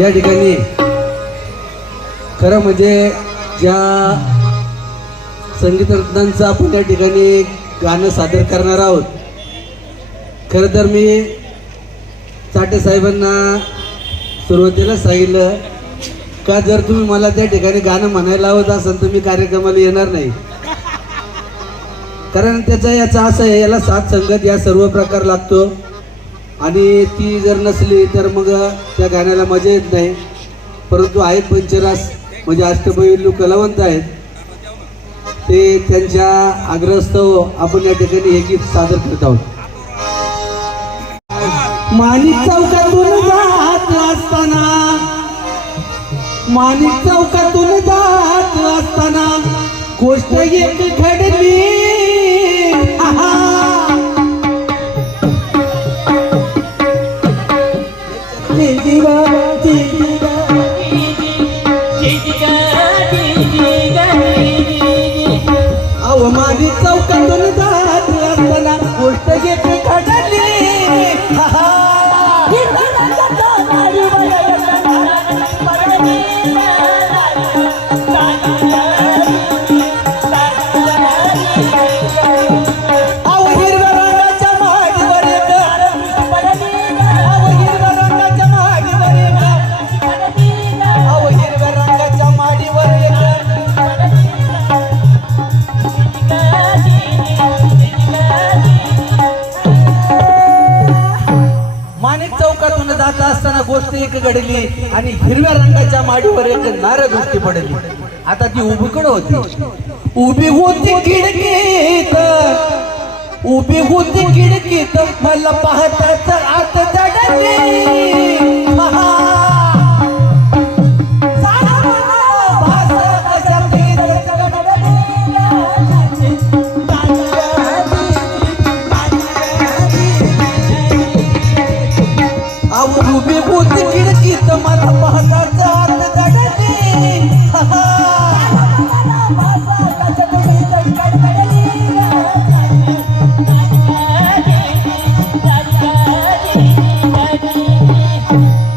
या ठिकाणी खरं म्हणजे ज्या संगीतरत्नांचं आपण या ठिकाणी गाणं सादर करणार आहोत, खरं तर मी चाटे साहेबांना सुरुवातीला सांगितलं का जर तुम्ही मला त्या ठिकाणी गाणं म्हणायला लावत असाल तर मी कार्यक्रमाला येणार नाही, कारण त्याचा याचा असं आहे, याला साथ संगत या सर्व प्रकार लागतो आणि ती जर नसली तर मग त्या गाण्याला मजा येत नाही. परंतु आहेत पंचरास म्हणजे अष्टपैलू कलावंत आहेत, ते त्यांच्या आग्रहास्तव आपण या ठिकाणी हे गीत सादर करत आहोत. माणिक चौकातून जात असताना, माणिक चौकातून जात असताना गोष्ट एक घडली. अव माणिक चौकातून जात असताना गोष्ट एक घडली. जात असताना गोष्ट एक घडली आणि हिरव्या रंगाच्या माडीवर एक नारळ दृष्टी पडली. आता ती उभीकडे होती, उभी होती खिडकीत, उभी होती खिडकीत, मला पाहताच आत दडली. उभी होती खिडकीत मला पाहताच आत दडली.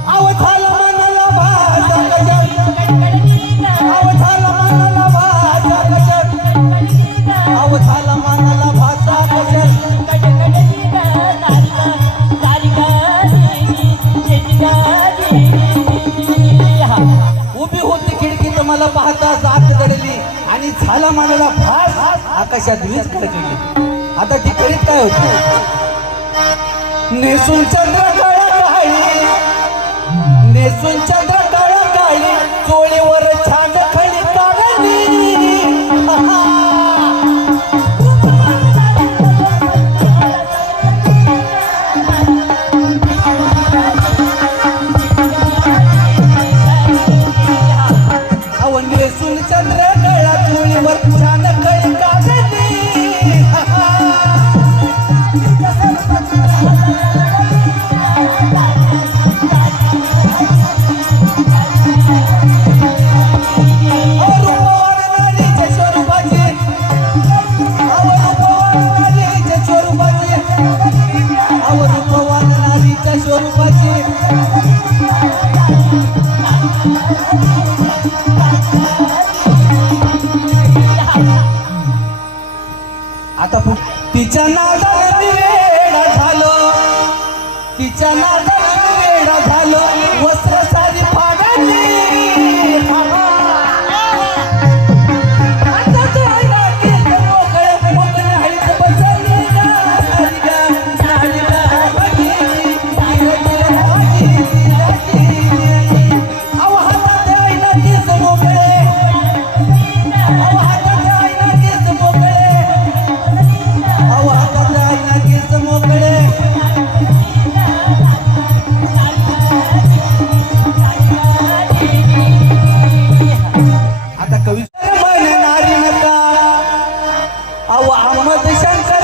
अव झाला मनाला भाषा गजब, अव झाला मनाला भाषा गजब, अव झाला मनाला भाषा गजब. उभी होती खिडकीत मला पाहता आत दडली आणि झाला मनाला भास, आकाशात वीज कडकली. आता ती करीत काय होती, नेसून चंद्र काळा काळी, नेसून चंद्र काळा काळी, चोळीवर छान खळी काढली. नेसून चंद्र काळा चोळीवर छान खळी काढली. आता तिच्या नादाला मी वेडा झालो, तिच्या नादाला मी वेडा झालो, वस्त्र सारी फाडली. आता तो आईला केस मोकळे मोकळे हळीत बसली. अव हातात आईला केस मोकळे, अव हातात आईला केस मोकळे, अव हातात आईला केस मोकळे. आता कवी म्हणणारी नका, अव अहमद शंकर